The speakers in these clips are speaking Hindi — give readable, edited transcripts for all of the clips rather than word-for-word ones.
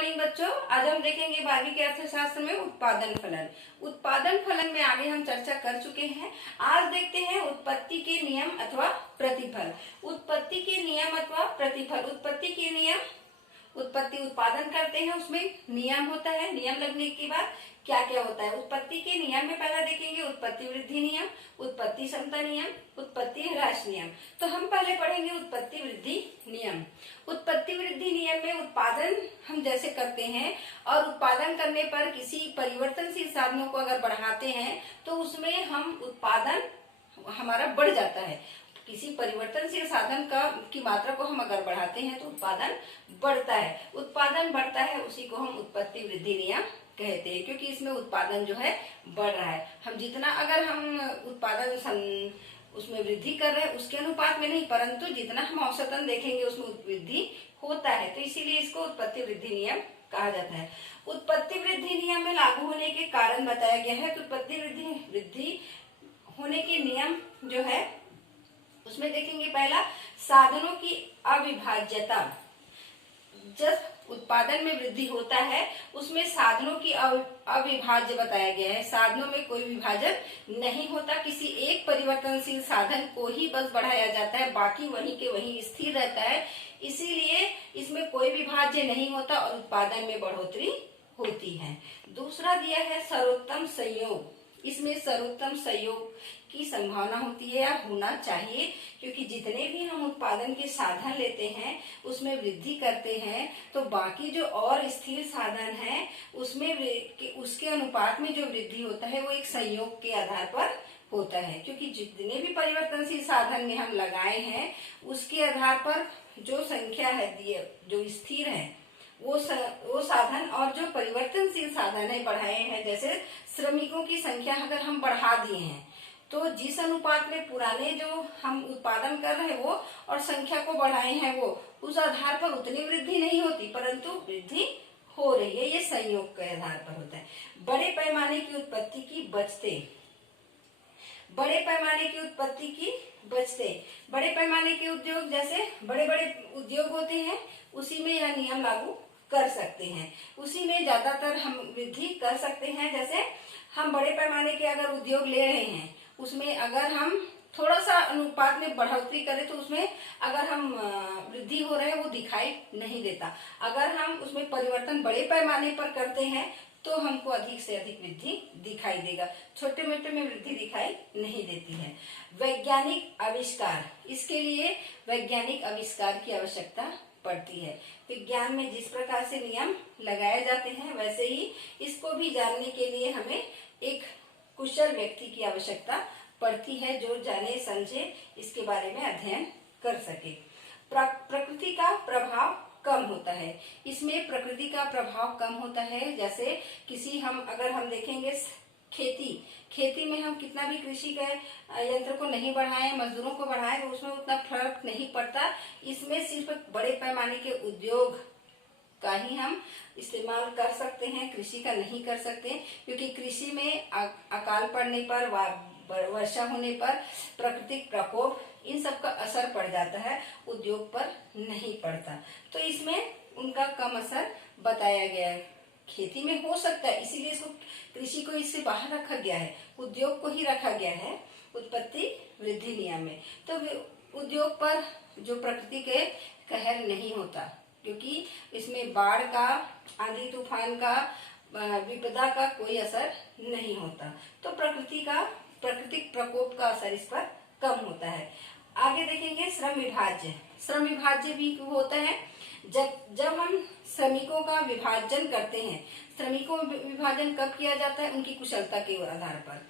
मॉर्निंग बच्चों। आज हम देखेंगे 12वीं के अर्थशास्त्र में उत्पादन फलन। उत्पादन फलन में आगे हम चर्चा कर चुके हैं। आज देखते हैं उत्पत्ति के नियम अथवा प्रतिफल। उत्पत्ति के नियम अथवा प्रतिफल। उत्पत्ति के नियम, उत्पत्ति उत्पादन करते हैं, उसमें नियम होता है। नियम लगने के बाद क्या क्या होता है। उत्पत्ति के नियम में पहला देखेंगे उत्पत्ति वृद्धि नियम, उत्पत्ति समता नियम, उत्पत्ति ह्रास नियम। तो हम पहले पढ़ेंगे उत्पत्ति वृद्धि नियम। उत्पत्ति वृद्धि नियम में उत्पादन हम जैसे करते हैं और उत्पादन करने पर किसी परिवर्तनशील साधनों को अगर बढ़ाते हैं तो उसमें हम उत्पादन हमारा बढ़ जाता है। किसी परिवर्तनशील साधन की मात्रा को हम अगर बढ़ाते हैं तो उत्पादन बढ़ता है। उत्पादन बढ़ता है, उसी को हम उत्पत्ति वृद्धि नियम कहते हैं, क्योंकि इसमें उत्पादन जो है बढ़ रहा है। हम जितना अगर हम उत्पादन उसमें वृद्धि कर रहे हैं उसके अनुपात में नहीं, परंतु जितना हम औसतन देखेंगे उसमें वृद्धि होता है, तो इसीलिए इसको उत्पत्ति वृद्धि नियम कहा जाता है। उत्पत्ति वृद्धि नियम में लागू होने के कारण बताया गया है। तो उत्पत्ति वृद्धि होने के नियम जो है उसमें देखेंगे पहला साधनों की अविभाज्यता। जब उत्पादन में वृद्धि होता है उसमें साधनों की अविभाज्य बताया गया है। साधनों में कोई विभाजन नहीं होता, किसी एक परिवर्तनशील साधन को ही बस बढ़ाया जाता है, बाकी वहीं के वहीं स्थिर रहता है। इसीलिए इसमें कोई विभाज्य नहीं होता और उत्पादन में बढ़ोतरी होती है। दूसरा दिया है सर्वोत्तम संयोग। इसमें सर्वोत्तम संयोग की संभावना होती है या होना चाहिए, क्योंकि जितने भी हम उत्पादन के साधन लेते हैं उसमें वृद्धि करते हैं तो बाकी जो और स्थिर साधन है उसमें उसके अनुपात में जो वृद्धि होता है वो एक संयोग के आधार पर होता है। क्योंकि जितने भी परिवर्तनशील साधन में हम लगाए हैं उसके आधार पर जो संख्या है जो स्थिर है वो साधन और जो परिवर्तनशील साधन है बढ़ाए हैं, जैसे श्रमिकों की संख्या अगर हम बढ़ा दिए हैं तो जिस अनुपात में पुराने जो हम उत्पादन कर रहे हैं वो और संख्या को बढ़ाए हैं वो उस आधार पर उतनी वृद्धि नहीं होती, परंतु वृद्धि हो रही है। ये संयोग के आधार पर होता है। बड़े पैमाने की उत्पत्ति की बचते। बड़े पैमाने की उत्पत्ति की बचते, बड़े पैमाने के उद्योग जैसे बड़े बड़े उद्योग होते हैं उसी में यह नियम लागू कर सकते हैं, उसी में ज्यादातर हम वृद्धि कर सकते हैं। जैसे हम बड़े पैमाने के अगर उद्योग ले रहे हैं उसमें अगर हम थोड़ा सा अनुपात में बढ़ोतरी करें तो उसमें अगर हम वृद्धि हो रहे हैं वो दिखाई नहीं देता। अगर हम उसमें परिवर्तन बड़े पैमाने पर करते हैं तो हमको अधिक से अधिक वृद्धि दिखाई देगा, छोटे मोटे में वृद्धि दिखाई नहीं देती है। वैज्ञानिक आविष्कार, इसके लिए वैज्ञानिक आविष्कार की आवश्यकता पड़ती है। विज्ञान में जिस प्रकार से नियम लगाए जाते हैं वैसे ही इसको भी जानने के लिए हमें एक कुशल व्यक्ति की आवश्यकता पड़ती है जो जाने समझे इसके बारे में अध्ययन कर सके। प्रकृति का प्रभाव कम होता है। इसमें प्रकृति का प्रभाव कम होता है। जैसे अगर हम देखेंगे खेती में हम कितना भी कृषि के यंत्र को नहीं बढ़ाएं, मजदूरों को बढ़ाएं तो उसमें उतना फर्क नहीं पड़ता। इसमें सिर्फ बड़े पैमाने के उद्योग का ही हम इस्तेमाल कर सकते हैं, कृषि का नहीं कर सकते, क्योंकि कृषि में अकाल पड़ने पर, वर्षा होने पर, प्राकृतिक प्रकोप, इन सब का असर पड़ जाता है, उद्योग पर नहीं पड़ता। तो इसमें उनका कम असर बताया गया है। खेती में हो सकता है, इसीलिए इसको कृषि को इससे बाहर रखा गया है, उद्योग को ही रखा गया है उत्पत्ति वृद्धि नियम में। तो उद्योग पर जो प्रकृति के कहर नहीं होता, क्योंकि इसमें बाढ़ का, आंधी तूफान का, विपदा का कोई असर नहीं होता। तो प्राकृतिक प्रकोप का असर इस पर कम होता है। आगे देखेंगे श्रम विभाज्य। श्रम विभाज्य भी होता है जब हम श्रमिकों का विभाजन करते हैं। श्रमिकों विभाजन कब किया जाता है? उनकी कुशलता के आधार पर।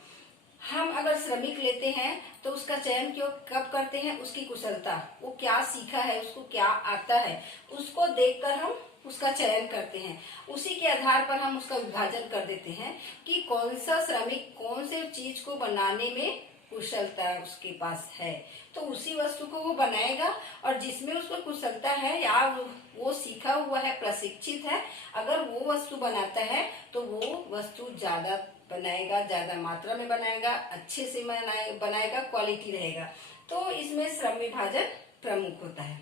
हम अगर श्रमिक लेते हैं तो उसका चयन कब करते हैं? उसकी कुशलता, वो क्या सीखा है, उसको क्या आता है, उसको देखकर हम उसका चयन करते हैं। उसी के आधार पर हम उसका विभाजन कर देते हैं कि कौन सा श्रमिक कौन से चीज को बनाने में कुशलता है उसके पास है, तो उसी वस्तु को वो बनाएगा। और जिसमें उसको कुशलता है या वो सीखा हुआ है, प्रशिक्षित है, अगर वो वस्तु बनाता है तो वो वस्तु ज्यादा बनाएगा, ज्यादा मात्रा में बनाएगा, अच्छे से बनाएगा, क्वालिटी रहेगा। तो इसमें श्रम विभाजन प्रमुख होता है।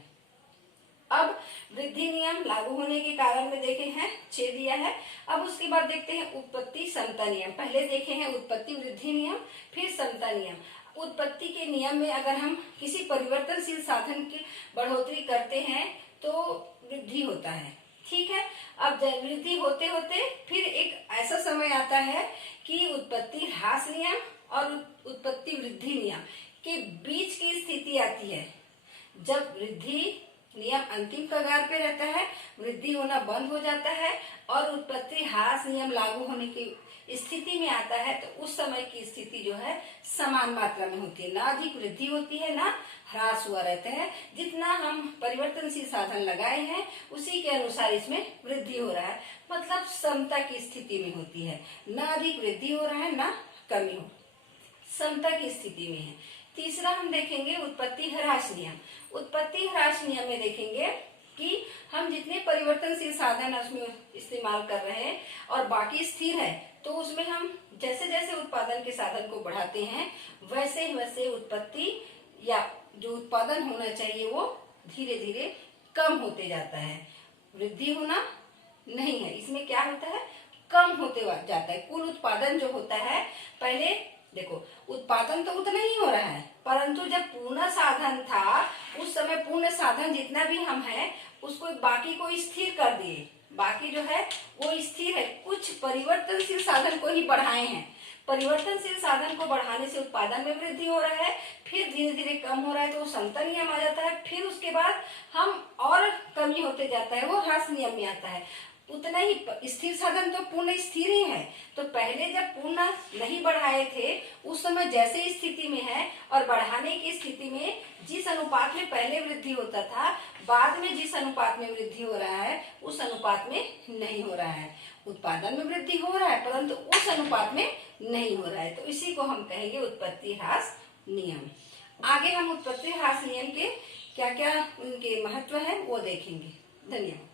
अब वृद्धि नियम लागू होने के कारण में देखे हैं 6 दिया है। अब उसके बाद देखते हैं उत्पत्ति समता नियम। पहले देखे हैं उत्पत्ति वृद्धि नियम, फिर समता नियम। उत्पत्ति के नियम में अगर हम किसी परिवर्तनशील साधन की बढ़ोतरी करते हैं तो वृद्धि होता है, ठीक है। अब वृद्धि होते होते फिर एक ऐसा समय आता है कि उत्पत्ति ह्रास नियम और उत्पत्ति वृद्धि नियम के बीच की स्थिति आती है। जब वृद्धि नियम अंतिम कगार पे रहता है, वृद्धि होना बंद हो जाता है और उत्पत्ति ह्रास नियम लागू होने की स्थिति में आता है, तो उस समय की स्थिति जो है समान मात्रा में होती है, ना अधिक वृद्धि होती है ना ह्रास हुआ रहता है। जितना हम परिवर्तनशील साधन लगाए हैं उसी के अनुसार इसमें वृद्धि हो रहा है, मतलब समता की स्थिति में होती है, ना अधिक वृद्धि हो रहा है ना कमी हो, समता की स्थिति में है। तीसरा हम देखेंगे उत्पत्ति ह्रास नियम। उत्पत्ति ह्रास नियम में देखेंगे कि हम जितने परिवर्तनशील साधन उसमें इस्तेमाल कर रहे हैं और बाकी स्थिर है, तो उसमें हम जैसे जैसे उत्पादन के साधन को बढ़ाते हैं वैसे वैसे उत्पत्ति या जो उत्पादन होना चाहिए वो धीरे धीरे कम होते जाता है, वृद्धि होना नहीं है। इसमें क्या होता है, कम होते जाता है। कुल उत्पादन जो होता है, पहले देखो उत्पादन तो उतना ही हो रहा है, परंतु जब पूर्ण साधन था उस समय पूर्ण साधन जितना भी हम है उसको बाकी को स्थिर कर दिए, बाकी जो है वो स्थिर है, कुछ परिवर्तनशील साधन को ही बढ़ाए हैं। परिवर्तनशील साधन को बढ़ाने से उत्पादन में वृद्धि हो रहा है, फिर धीरे धीरे कम हो रहा है तो वो समता नियम आ जाता है, फिर उसके बाद हम और कमी होते जाता है, वो ह्रास नियम में आता है। उतना ही स्थिर साधन तो पूर्ण स्थिर ही है, तो पहले जब पूर्ण नहीं बढ़ाए थे उस समय जैसे स्थिति में है और बढ़ाने की स्थिति में जिस अनुपात में पहले वृद्धि होता था, बाद में जिस अनुपात में वृद्धि हो रहा है उस अनुपात में नहीं हो रहा है। उत्पादन में वृद्धि हो रहा है परंतु उस अनुपात में नहीं हो रहा है, तो इसी को हम कहेंगे उत्पत्ति ह्रास नियम। आगे हम उत्पत्ति ह्रास नियम के क्या क्या उनके महत्व है वो देखेंगे। धन्यवाद।